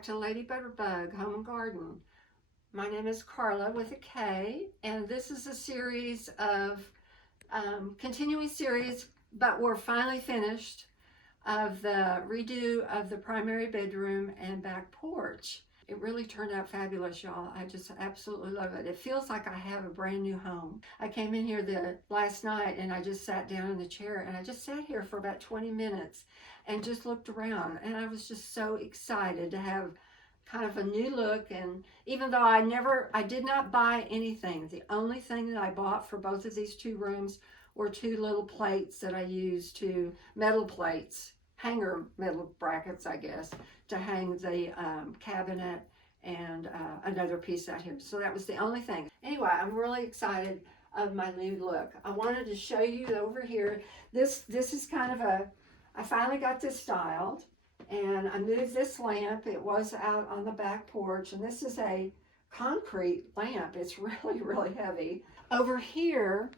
back to Lady Butterbug Home and Garden. My name is Carla with a K, and this is a series of continuing series, but we're finally finished, of the redo of the primary bedroom and back porch. It really turned out fabulous, y'all. I just absolutely love it. It feels like I have a brand new home. I came in here the last night and I just sat down in the chair and I just sat here for about 20 minutes and just looked around, and I was just so excited to have kind of a new look. And even though I did not buy anything, the only thing that I bought for both of these two rooms were two little plates that I used to, metal plates, hanger metal brackets, I guess, to hang the cabinet and another piece out here. So that was the only thing. Anyway, I'm really excited of my new look. I wanted to show you over here. This is kind of I finally got this styled, and I moved this lamp. It was out on the back porch, and this is a concrete lamp. It's really, really heavy. Over here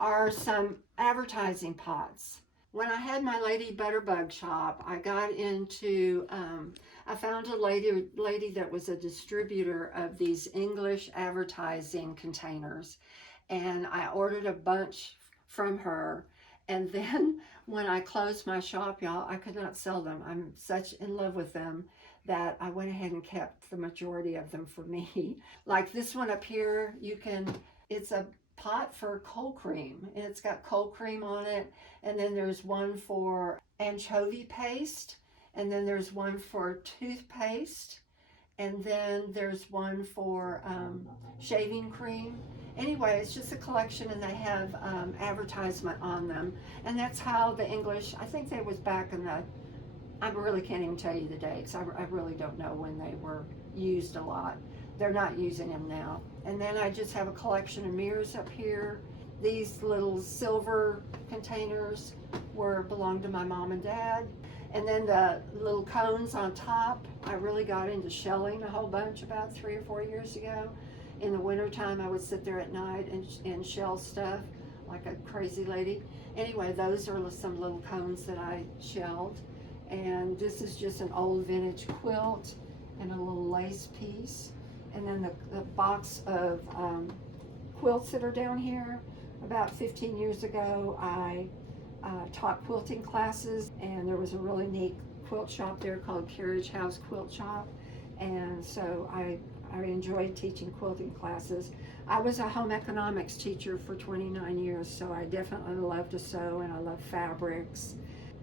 are some advertising pots. When I had my Lady Butterbug shop, I got into, I found a lady that was a distributor of these English advertising containers, and I ordered a bunch from her. And then when I closed my shop, y'all, I could not sell them. I'm such in love with them that I went ahead and kept the majority of them for me. Like this one up here, it's a pot for cold cream, and it's got cold cream on it. And then there's one for anchovy paste, and then there's one for toothpaste, and then there's one for shaving cream. Anyway, it's just a collection, and they have advertisement on them. And that's how the English, I think they was back in the, I really can't even tell you the dates. I really don't know when they were used a lot. They're not using them now. And then I just have a collection of mirrors up here. These little silver containers belonged to my mom and dad. And then the little cones on top, I really got into shelling a whole bunch about 3 or 4 years ago. In the wintertime, I would sit there at night and shell stuff like a crazy lady. Anyway, those are some little cones that I shelled. And this is just an old vintage quilt and a little lace piece. And then the box of quilts that are down here. About 15 years ago, I taught quilting classes, and there was a really neat quilt shop there called Carriage House Quilt Shop. And so I enjoyed teaching quilting classes. I was a home economics teacher for 29 years, so I definitely love to sew, and I love fabrics.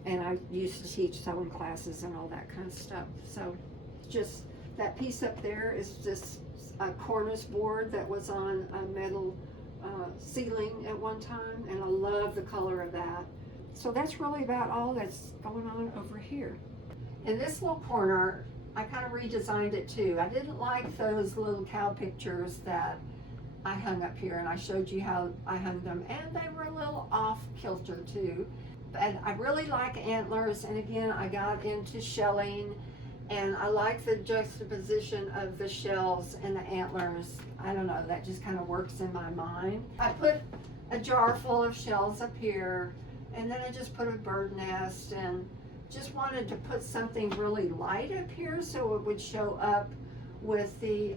And I used to teach sewing classes and all that kind of stuff. So just that piece up there is just a cornice board that was on a metal ceiling at one time, and I love the color of that. So that's really about all that's going on over here. In this little corner, I kind of redesigned it too. I didn't like those little cow pictures that I hung up here, and I showed you how I hung them, and they were a little off kilter too. And I really like antlers, and again, I got into shelling, and I like the juxtaposition of the shells and the antlers. I don't know, that just kind of works in my mind. I put a jar full of shells up here, and then I just put a bird nest, and just wanted to put something really light up here so it would show up with the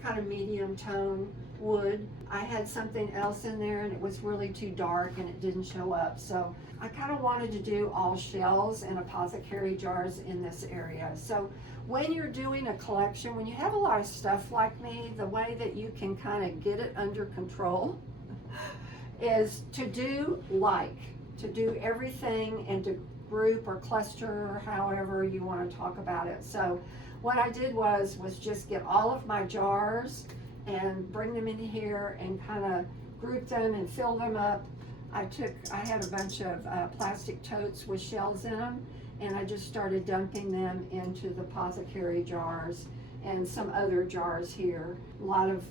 kind of medium tone wood. I had something else in there, and it was really too dark and it didn't show up. So I kind of wanted to do all shells and apothecary jars in this area. So when you're doing a collection, when you have a lot of stuff like me, the way that you can kind of get it under control is to do everything and to group or cluster, or however you want to talk about it. So what I did was just get all of my jars and bring them in here and kind of group them and fill them up. I had a bunch of plastic totes with shells in them, and I just started dumping them into the apothecary jars and some other jars here. A lot of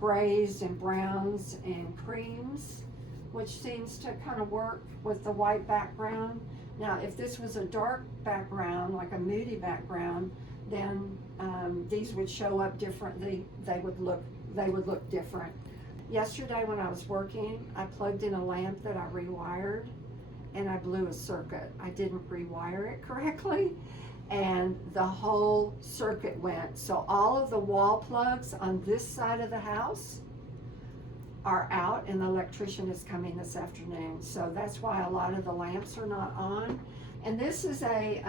grays and browns and creams, which seems to kind of work with the white background. Now, if this was a dark background, like a moody background, then these would show up differently. They would look different. Yesterday when I was working, I plugged in a lamp that I rewired, and I blew a circuit. I didn't rewire it correctly, and the whole circuit went. So all of the wall plugs on this side of the house are out, and the electrician is coming this afternoon. So that's why a lot of the lamps are not on. And this is a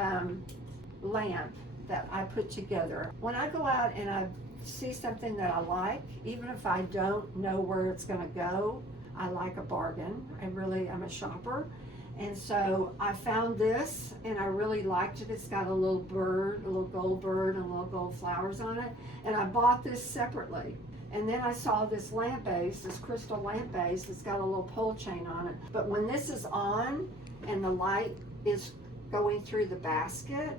lamp that I put together. When I go out and I see something that I like, even if I don't know where it's gonna go, I like a bargain. I'm a shopper. And so I found this and I really liked it. It's got a little bird, a little gold bird and little gold flowers on it. And I bought this separately. And then I saw this lamp base, this crystal lamp base that's got a little pole chain on it. But when this is on and the light is going through the basket,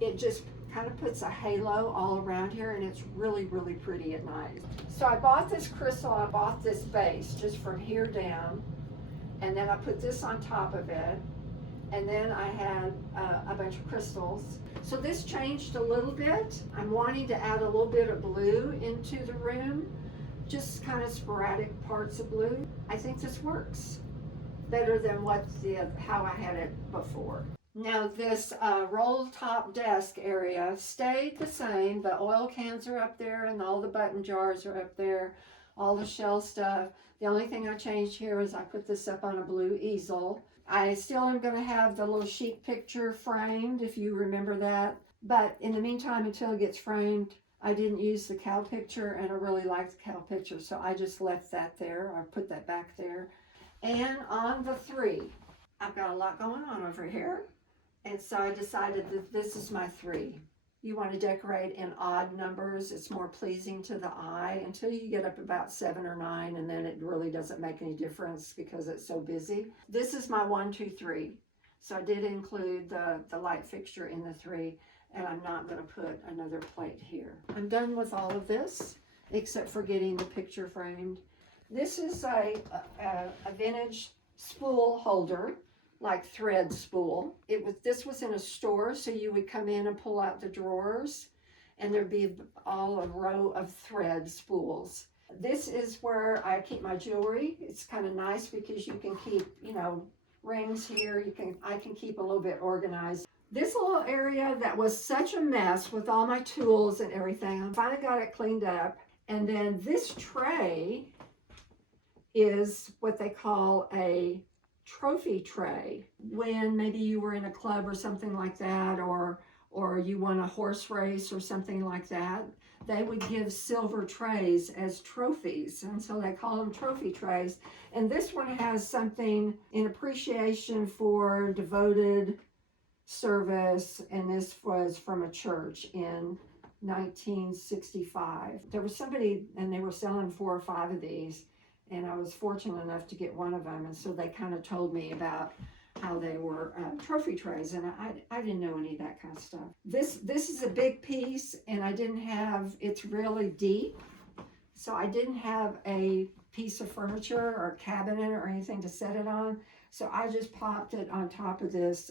it just kind of puts a halo all around here, and it's really, really pretty at night. So I bought this crystal, I bought this base just from here down, and then I put this on top of it, and then I had a bunch of crystals. So this changed a little bit. I'm wanting to add a little bit of blue into the room, just kind of sporadic parts of blue. I think this works better than how I had it before. Now this roll top desk area stayed the same. The oil cans are up there and all the button jars are up there, all the shell stuff. The only thing I changed here is I put this up on a blue easel. I still am going to have the little chic picture framed, if you remember that. But in the meantime, until it gets framed, I didn't use the cow picture, and I really like the cow picture, so I just left that there, or put that back there. And on the 3, I've got a lot going on over here. And so I decided that this is my 3. You want to decorate in odd numbers. It's more pleasing to the eye until you get up about 7 or 9, and then it really doesn't make any difference because it's so busy. This is my 1, 2, 3. So I did include the light fixture in the 3, and I'm not going to put another plate here. I'm done with all of this except for getting the picture framed. This is a vintage spool holder, like thread spool. This was in a store, so you would come in and pull out the drawers, and there'd be all a row of thread spools. This is where I keep my jewelry. It's kind of nice because you can keep, rings here. I can keep a little bit organized. This little area that was such a mess with all my tools and everything, I finally got it cleaned up. And then this tray is what they call a trophy tray. When maybe you were in a club or something like that, or you won a horse race or something like that, they would give silver trays as trophies, and so they call them trophy trays. And this one has something in appreciation for devoted service, and this was from a church in 1965. There was somebody, and they were selling 4 or 5 of these, and I was fortunate enough to get one of them, and so they kind of told me about how they were trophy trays, and I didn't know any of that kind of stuff. This is a big piece, and it's really deep, so I didn't have a piece of furniture or cabinet or anything to set it on, so I just popped it on top of this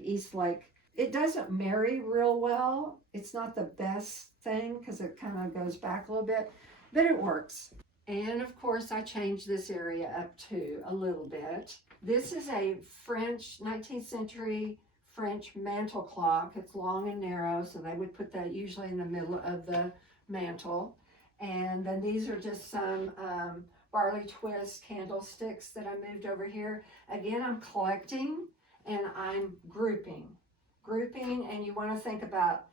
East Lake. It doesn't marry real well. It's not the best thing because it kind of goes back a little bit, but it works. And of course I changed this area up too a little bit. This is a 19th century French mantle clock. It's long and narrow, so they would put that usually in the middle of the mantle. And then these are just some barley twist candlesticks that I moved over here. Again, I'm collecting and I'm grouping, and you want to think about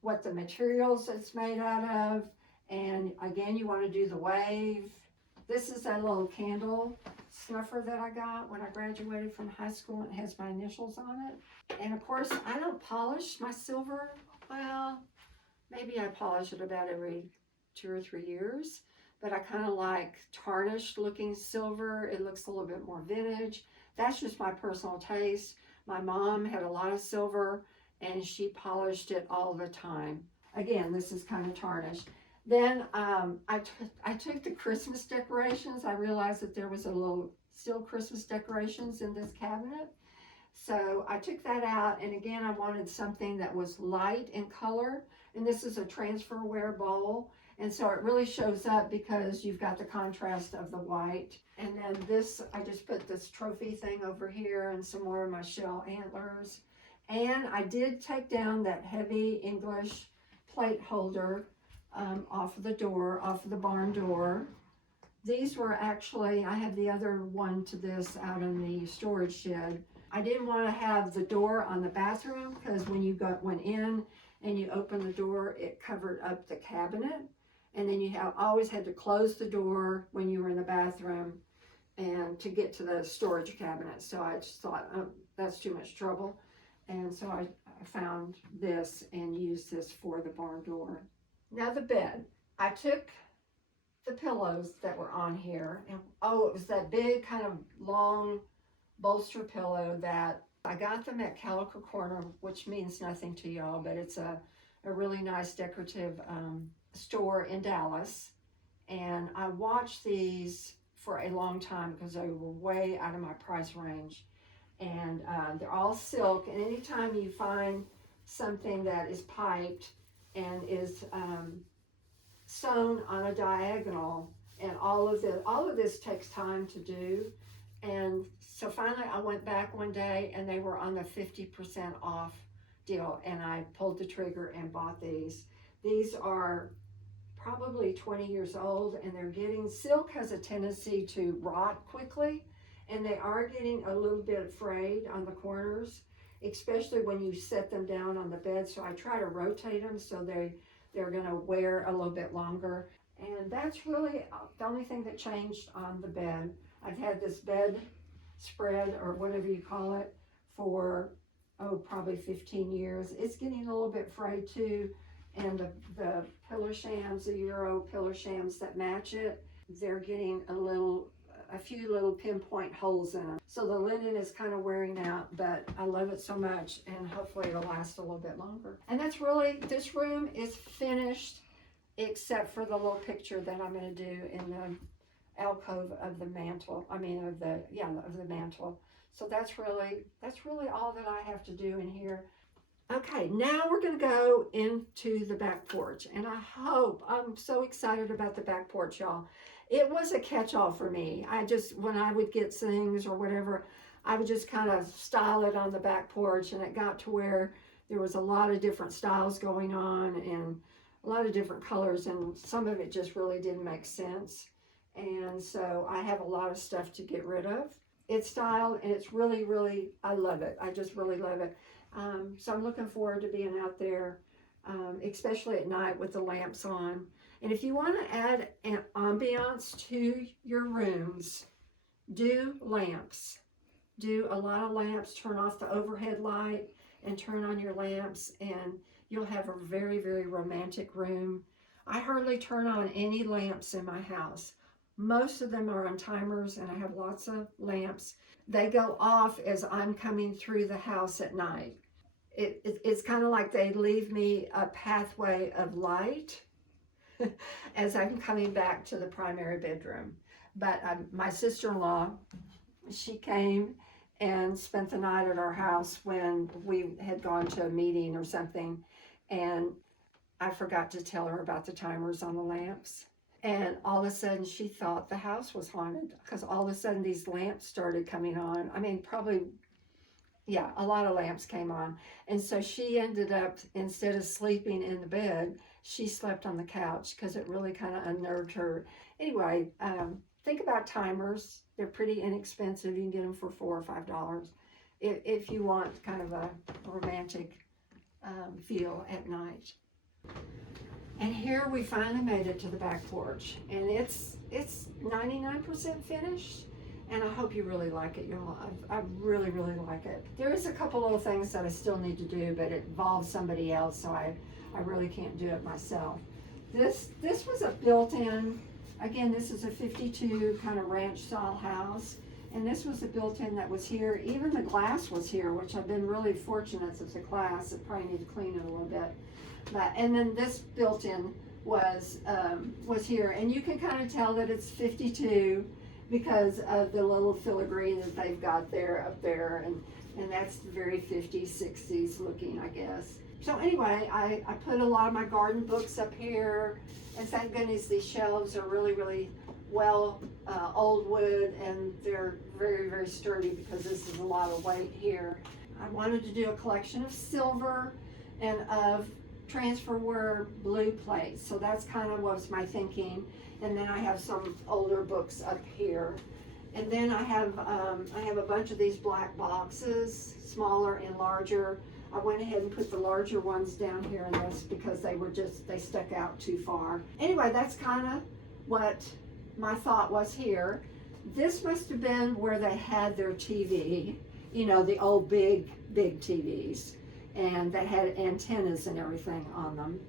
what the materials it's made out of. And again, you want to do the wave. This is a little candle snuffer that I got when I graduated from high school. It has my initials on it. And of course, I don't polish my silver. Well, maybe I polish it about every 2 or 3 years. But I kind of like tarnished looking silver. It looks a little bit more vintage. That's just my personal taste. My mom had a lot of silver and she polished it all the time. Again, this is kind of tarnished. Then I took the Christmas decorations. I realized that there was a little still Christmas decorations in this cabinet. So I took that out, and again, I wanted something that was light in color. And this is a transferware bowl. And so it really shows up because you've got the contrast of the white. And then this, I just put this trophy thing over here and some more of my shell antlers. And I did take down that heavy English plate holder off of the door, off of the barn door. These were actually, I had the other one to this out in the storage shed. I didn't want to have the door on the bathroom because when you went in and you opened the door, it covered up the cabinet. And then you always had to close the door when you were in the bathroom and to get to the storage cabinet. So I just thought, oh, that's too much trouble. And so I found this and used this for the barn door. Now the bed. I took the pillows that were on here, and oh, it was that big kind of long bolster pillow that I got them at Calico Corner, which means nothing to y'all, but it's a really nice decorative store in Dallas. And I watched these for a long time because they were way out of my price range. And they're all silk, and anytime you find something that is piped and is sewn on a diagonal, and all of this takes time to do. And so finally I went back one day and they were on the 50% off deal, and I pulled the trigger and bought these. These are probably 20 years old, and silk has a tendency to rot quickly, and they are getting a little bit frayed on the corners, especially when you set them down on the bed. So I try to rotate them so they're gonna wear a little bit longer. And that's really the only thing that changed on the bed. I've had this bed spread, or whatever you call it, for, probably 15 years. It's getting a little bit frayed too. And the pillow shams, the Euro pillow shams that match it, they're getting a few little pinpoint holes in them. So the linen is kind of wearing out, but I love it so much, and hopefully it'll last a little bit longer. And that's really, this room is finished except for the little picture that I'm going to do in the alcove of the mantle. Of the mantle. So that's really all that I have to do in here. Okay, now we're going to go into the back porch, and I'm so excited about the back porch, y'all. It was a catch-all for me. When I would get things or whatever, I would just kind of style it on the back porch, and it got to where there was a lot of different styles going on and a lot of different colors, and some of it just really didn't make sense. And so I have a lot of stuff to get rid of. It's styled, and it's really, really, I love it. I just really love it. So I'm looking forward to being out there, especially at night with the lamps on. And if you want to add an ambiance to your rooms, do lamps. Do a lot of lamps, turn off the overhead light and turn on your lamps, and you'll have a very, very romantic room. I hardly turn on any lamps in my house. Most of them are on timers, and I have lots of lamps. They go off as I'm coming through the house at night. It's kind of like they leave me a pathway of light as I'm coming back to the primary bedroom. But my sister-in-law, she came and spent the night at our house when we had gone to a meeting or something, and I forgot to tell her about the timers on the lamps. And all of a sudden she thought the house was haunted, because all of a sudden these lamps started coming on. A lot of lamps came on. And so she ended up, instead of sleeping in the bed, she slept on the couch because it really kind of unnerved her. Anyway, think about timers. They're pretty inexpensive. You can get them for $4 or $5 if you want kind of a romantic feel at night. And here we finally made it to the back porch, and it's 99% finished, and I hope you really like it. I really, really like it. There is a couple little things that I still need to do, but it involves somebody else, so I really can't do it myself. This was a built-in, again, this is a 52 kind of ranch style house, and this was a built-in that was here. Even the glass was here, which I've been really fortunate that the glass. I probably need to clean it a little bit. And then this built-in was here, and you can kind of tell that it's 52 because of the little filigree that they've got there up there, and that's very 50s, 60s looking, I guess. So anyway, I put a lot of my garden books up here, and thank goodness these shelves are really, really well old wood, and they're very, very sturdy because this is a lot of weight here. I wanted to do a collection of silver and of transferware blue plates. So that's kind of was my thinking. And then I have some older books up here. And then I have a bunch of these black boxes, smaller and larger. I went ahead and put the larger ones down here in this because they stuck out too far. Anyway, that's kind of what my thought was here. This must have been where they had their TV, you know, the old big TVs, and they had antennas and everything on them.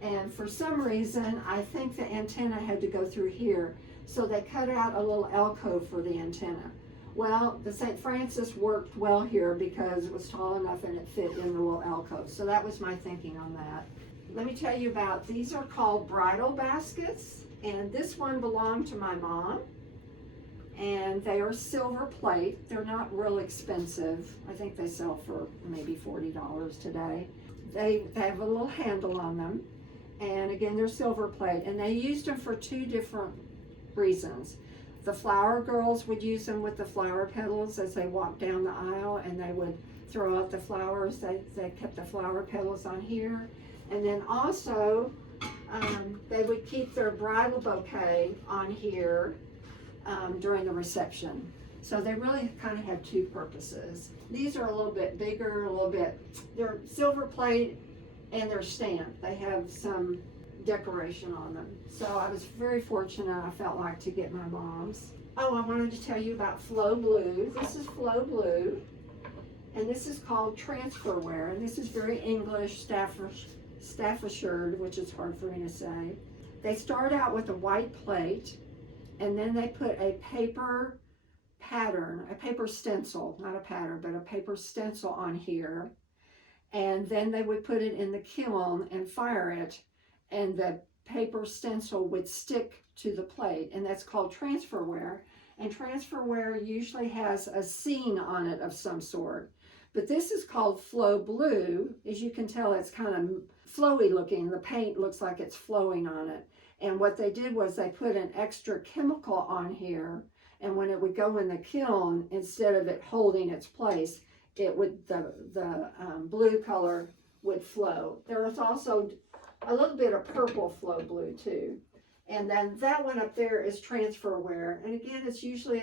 And for some reason, I think the antenna had to go through here, so they cut out a little alcove for the antenna. Well, the St. Francis worked well here because it was tall enough and it fit in the little alcove. So that was my thinking on that. Let me tell you about, these are called bridal baskets, and this one belonged to my mom. And they are silver plate. They're not real expensive. I think they sell for maybe $40 today. They have a little handle on them. And again, they're silver plate. And they used them for two different reasons. The flower girls would use them with the flower petals as they walked down the aisle, and they would throw out the flowers. They kept the flower petals on here. And then also, they would keep their bridal bouquet on here during the reception. So they really kind of have two purposes. These are a little bit bigger, they're silver plate and they're stamped. They have some decoration on them. So I was very fortunate, I felt like, to get my mom's. Oh, I wanted to tell you about Flow Blue. This is Flow Blue, and this is called transferware, and this is very English, Staffordshire, which is hard for me to say. They start out with a white plate, and then they put a paper pattern, a paper stencil, not a pattern, but a paper stencil on here. And then they would put it in the kiln and fire it, and the paper stencil would stick to the plate, and that's called transferware. And transferware usually has a scene on it of some sort. But this is called Flow Blue. As you can tell, it's kind of flowy looking. The paint looks like it's flowing on it. And what they did was they put an extra chemical on here, and when it would go in the kiln, instead of it holding its place, it would the blue color would flow. There was also a little bit of purple Flow Blue too. And then that one up there is transferware. And again, it's usually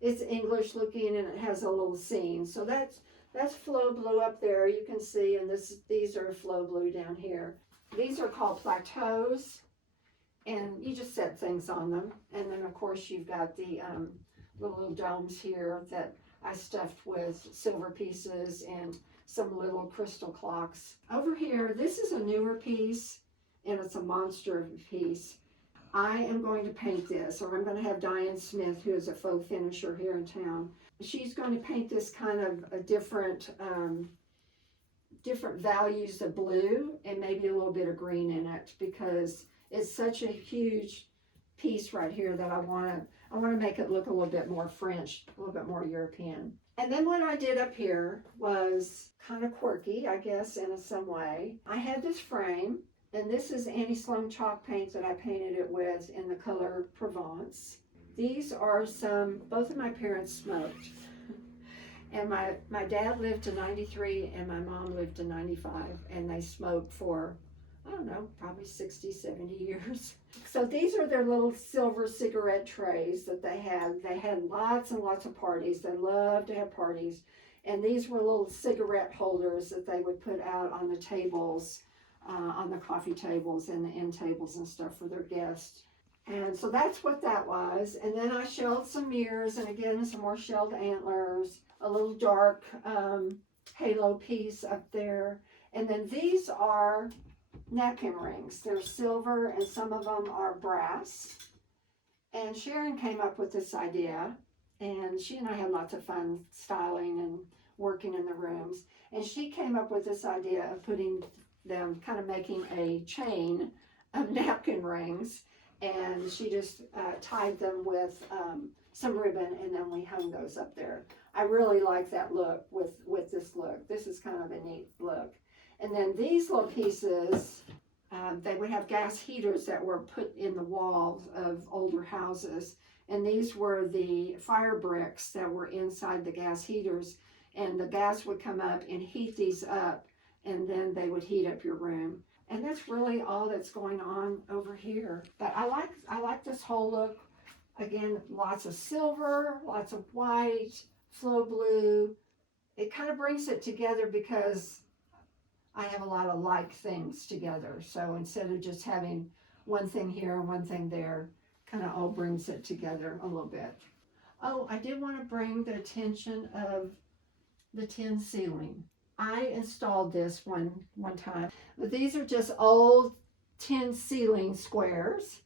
it's English looking, and it has a little scene. So that's Flow Blue up there, you can see, and these are Flow Blue down here. These are called plateaus, and you just set things on them. And then of course you've got the little domes here that I stuffed with silver pieces and some little crystal clocks. Over here, this is a newer piece, and it's a monster piece. I am going to paint this, or I'm going to have Diane Smith, who is a faux finisher here in town. She's going to paint this kind of a different values of blue and maybe a little bit of green in it, because it's such a huge piece right here that I want to make it look a little bit more French, a little bit more European. And then what I did up here was kind of quirky, I guess, in some way. I had this frame, and this is Annie Sloan chalk paint that I painted it with in the color Provence. These are both of my parents smoked. And my dad lived to 93 and my mom lived to 95, and they smoked for, I don't know, probably 60, 70 years. So these are their little silver cigarette trays that they had. They had lots and lots of parties. They loved to have parties. And these were little cigarette holders that they would put out on the tables, on the coffee tables and the end tables and stuff for their guests. And so that's what that was. And then I shelled some mirrors, and again, some more shelled antlers, a little dark halo piece up there. And then these are napkin rings. They're silver, and some of them are brass. And Sharon came up with this idea, and she and I had lots of fun styling and working in the rooms. And she came up with this idea of putting them, kind of making a chain of napkin rings. And she just tied them with some ribbon, and then we hung those up there. I really like that look with this look. This is kind of a neat look. And then these little pieces, they would have gas heaters that were put in the walls of older houses. And these were the fire bricks that were inside the gas heaters. and the gas would come up and heat these up, and then they would heat up your room. And that's really all that's going on over here. But I like this whole look. Again, lots of silver, lots of white, flow blue. It kind of brings it together because I have a lot of like things together. So instead of just having one thing here and one thing there, kind of all brings it together a little bit. Oh, I did want to bring the attention of the tin ceiling. I installed this one time, but these are just old tin ceiling squares,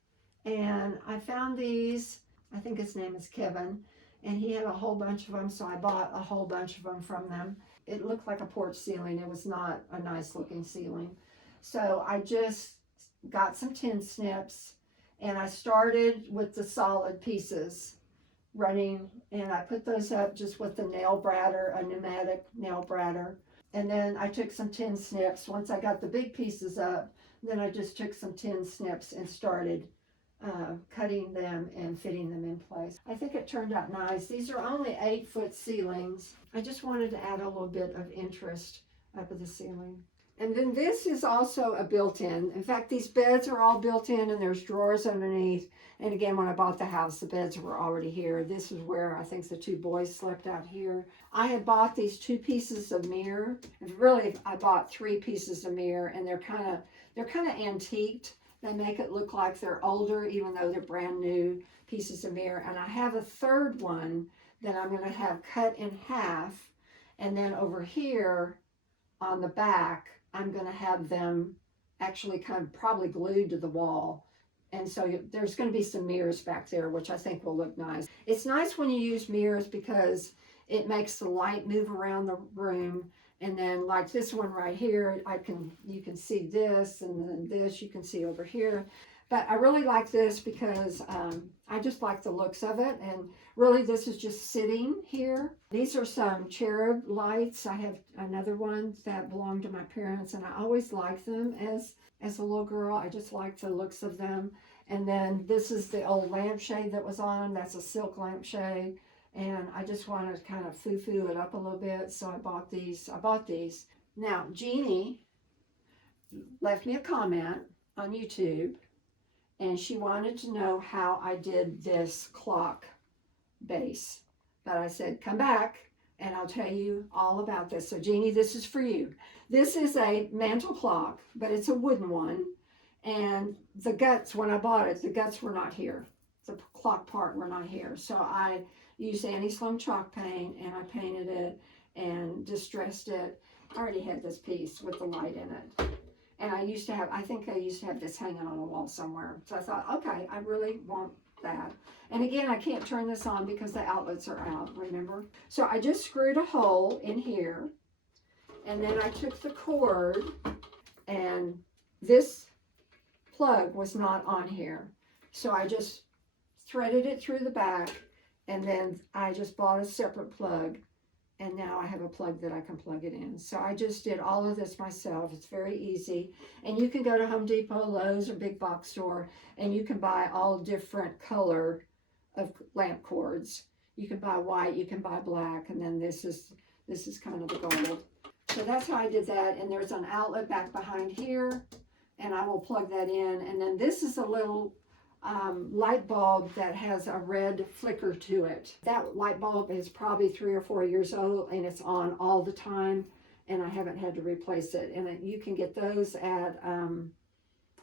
and I found these. I think his name is Kevin, and he had a whole bunch of them, so I bought a whole bunch of them from them. It looked like a porch ceiling. It was not a nice looking ceiling, so I just got some tin snips, and I started with the solid pieces running, and I put those up just with the nail bratter, a pneumatic nail bratter. And then I took some tin snips. Once I got the big pieces up, then I just took some tin snips and started cutting them and fitting them in place. I think it turned out nice. These are only 8-foot ceilings. I just wanted to add a little bit of interest up at the ceiling. And then this is also a built-in. In fact, these beds are all built in, and there's drawers underneath. And again, when I bought the house, the beds were already here. This is where I think the two boys slept out here. I had bought these 2 pieces of mirror. And really, I bought 3 pieces of mirror, and they're kind of antiqued. They make it look like they're older, even though they're brand new pieces of mirror. And I have a third one that I'm going to have cut in half. And then over here on the back, I'm going to have them actually kind of probably glued to the wall. And so there's going to be some mirrors back there, which I think will look nice. It's nice when you use mirrors because it makes the light move around the room. And then like this one right here, you can see this, and then this you can see over here. But I really like this because I just like the looks of it. And really this is just sitting here. These are some cherub lights. I have another one that belonged to my parents, and I always liked them as a little girl. I just like the looks of them. And then this is the old lampshade that was on. That's a silk lampshade. And I just wanted to kind of foo-foo it up a little bit. So I bought these. Now, Jeannie left me a comment on YouTube, and she wanted to know how I did this clock base. But I said, come back and I'll tell you all about this. So Jeannie, this is for you. This is a mantle clock, but it's a wooden one. And the guts, when I bought it, the guts were not here. The clock part were not here. So I used anti-slum chalk paint, and I painted it and distressed it. I already had this piece with the light in it. And I think I used to have this hanging on a wall somewhere. So I thought, okay, I really want that. And again, I can't turn this on because the outlets are out, remember? So I just screwed a hole in here, and then I took the cord, and this plug was not on here. So I just threaded it through the back, and then I just bought a separate plug, and now I have a plug that I can plug it in. So I just did all of this myself. It's very easy. And you can go to Home Depot, Lowe's, or big box store, and you can buy all different color of lamp cords. You can buy white, you can buy black, and then this is kind of the gold. So that's how I did that. And there's an outlet back behind here, and I will plug that in. And then this is a little light bulb that has a red flicker to it. That light bulb is probably 3 or 4 years old, and it's on all the time, and I haven't had to replace it. And you can get those at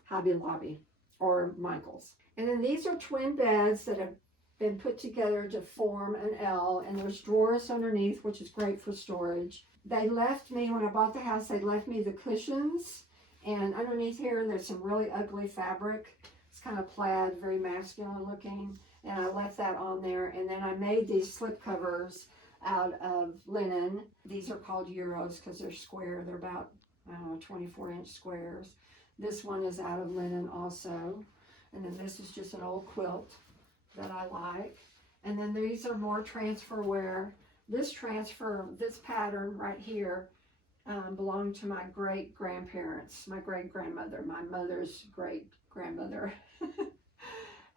Hobby Lobby or Michael's. And then these are twin beds that have been put together to form an L, and there's drawers underneath, which is great for storage. They left me, when I bought the house, they left me the cushions, and underneath here there's some really ugly fabric. It's kind of plaid, very masculine looking, and I left that on there. And then I made these slip covers out of linen. These are called Euros because they're square. They're about 24-inch squares. This one is out of linen also. And then this is just an old quilt that I like. And then these are more transfer wear. This pattern right here belonged to my great-grandparents, my great-grandmother, my mother's great-grandmother.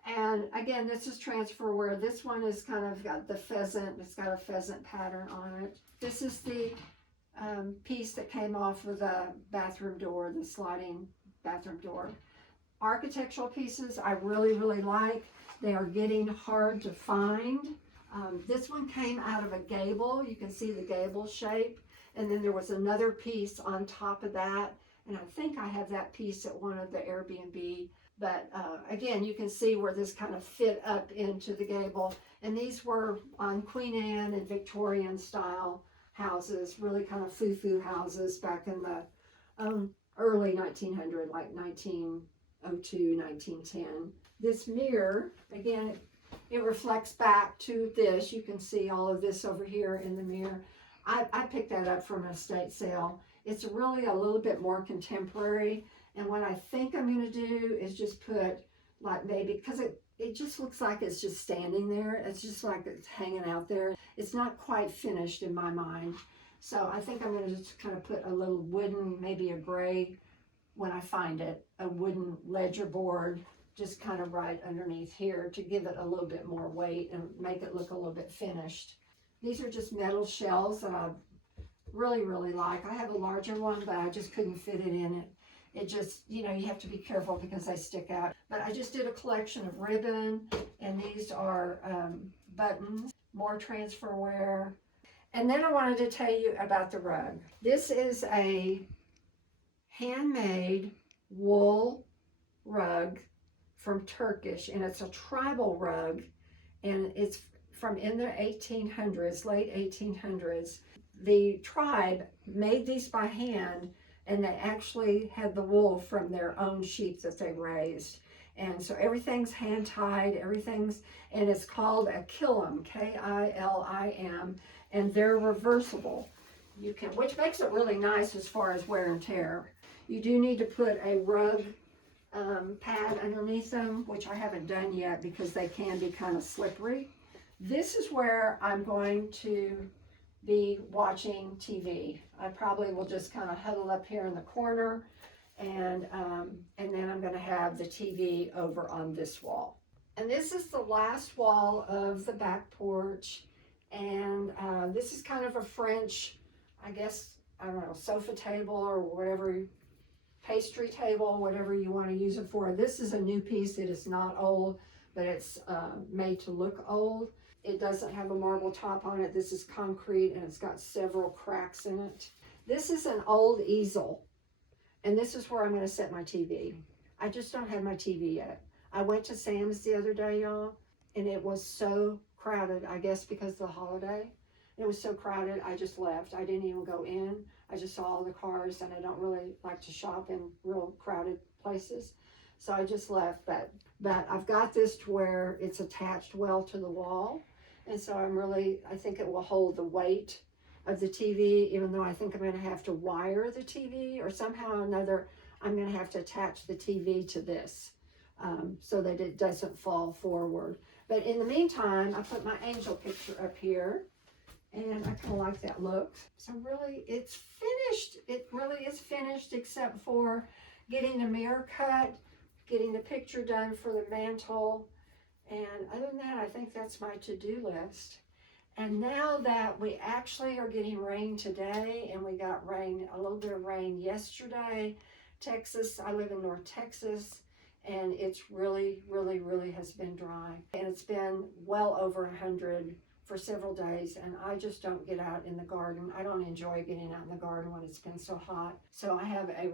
And again, this is transferware. This one is kind of got the pheasant, it's got a pheasant pattern on it. This is the piece that came off of the bathroom door, the sliding bathroom door. Architectural pieces I really, really like. They are getting hard to find. This one came out of a gable. You can see the gable shape. And then there was another piece on top of that. And I think I have that piece at one of the Airbnb. But again, you can see where this kind of fit up into the gable. And these were on Queen Anne and Victorian style houses, really kind of foo-foo houses back in the early 1900, like 1902, 1910. This mirror, again, it reflects back to this. You can see all of this over here in the mirror. I picked that up from an estate sale. It's really a little bit more contemporary. And what I think I'm going to do is just put like maybe, because it just looks like it's just standing there. It's just like it's hanging out there. It's not quite finished in my mind. So I think I'm going to just kind of put a little wooden, maybe a gray, when I find it, a wooden ledger board just kind of right underneath here to give it a little bit more weight and make it look a little bit finished. These are just metal shells that I really, really like. I have a larger one, but I just couldn't fit it in it. It just, you know, you have to be careful because they stick out. But I just did a collection of ribbon, and these are buttons, more transferware. And then I wanted to tell you about the rug. This is a handmade wool rug from Turkish, and it's a tribal rug, and it's from in the 1800s, late 1800s. The tribe made these by hand, and they actually had the wool from their own sheep that they raised. And so everything's hand tied, and it's called a kilim, K-I-L-I-M, and they're reversible. You can, which makes it really nice as far as wear and tear. You do need to put a rug pad underneath them, which I haven't done yet because they can be kind of slippery. This is where I'm going to be watching TV. I probably will just kind of huddle up here in the corner, and then I'm going to have the TV over on this wall. And this is the last wall of the back porch, and this is kind of a French, I guess, I don't know, sofa table or whatever, pastry table, whatever you want to use it for. This is a new piece. It is not old, but it's made to look old. It doesn't have a marble top on it. This is concrete, and it's got several cracks in it. This is an old easel, and this is where I'm going to set my TV. I just don't have my TV yet. I went to Sam's the other day, y'all, and it was so crowded, I guess because of the holiday. It was so crowded, I just left. I didn't even go in. I just saw all the cars, and I don't really like to shop in real crowded places. So I just left, but I've got this to where it's attached well to the wall. And so I think it will hold the weight of the TV, even though I think I'm going to have to wire the TV, or somehow or another, I'm going to have to attach the TV to this so that it doesn't fall forward. But in the meantime, I put my angel picture up here, and I kind of like that look. So really, it's finished. It really is finished, except for getting the mirror cut, getting the picture done for the mantle. And other than that, I think that's my to-do list. And now that we actually are getting rain today, and we got rain, a little bit of rain yesterday, Texas, I live in North Texas, and it's really, really, really has been dry. And it's been well over 100 for several days, and I just don't get out in the garden. I don't enjoy getting out in the garden when it's been so hot. So I have a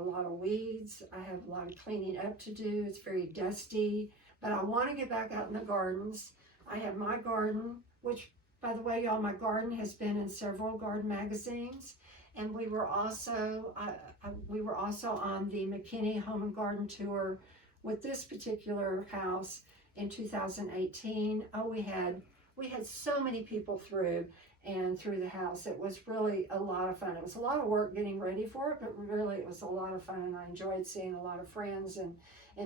lot of weeds. I have a lot of cleaning up to do. It's very dusty, but I want to get back out in the gardens. I have my garden, which, by the way, y'all, my garden has been in several garden magazines, and we were also on the McKinney Home and Garden Tour with this particular house in 2018. Oh, we had so many people through the house. It was really a lot of fun. It was a lot of work getting ready for it, but really it was a lot of fun, and I enjoyed seeing a lot of friends and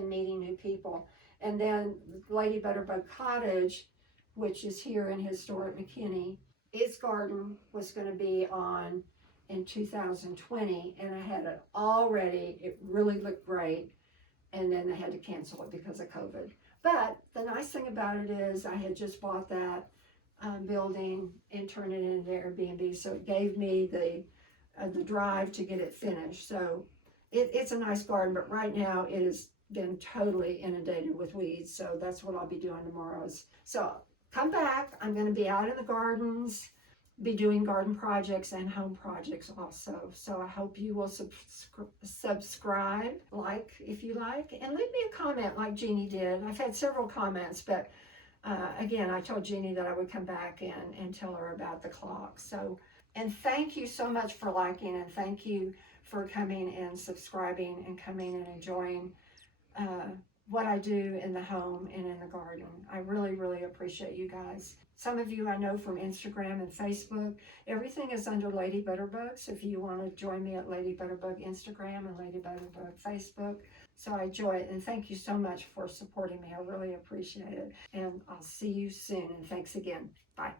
meeting new people. And then Lady Butterbug Cottage, which is here in historic McKinney, its garden was going to be on in 2020, and I had it already. It really looked great, and then they had to cancel it because of COVID. But the nice thing about it is I had just bought that building and turned it into Airbnb, so it gave me the drive to get it finished. So it's a nice garden, but right now it has been totally inundated with weeds. So that's what I'll be doing tomorrow. So come back. I'm going to be out in the gardens, be doing garden projects and home projects also. So I hope you will subscribe, like if you like, and leave me a comment like Jeannie did. I've had several comments, but again, I told Jeannie that I would come back and tell her about the clock. So, and thank you so much for liking, and thank you for coming and subscribing and coming and enjoying what I do in the home and in the garden. I really, really appreciate you guys. Some of you I know from Instagram and Facebook. Everything is under Lady Butterbug. So if you want to join me at Lady Butterbug Instagram and Lady Butterbug Facebook. So I enjoy it, and thank you so much for supporting me. I really appreciate it. And I'll see you soon, and thanks again. Bye.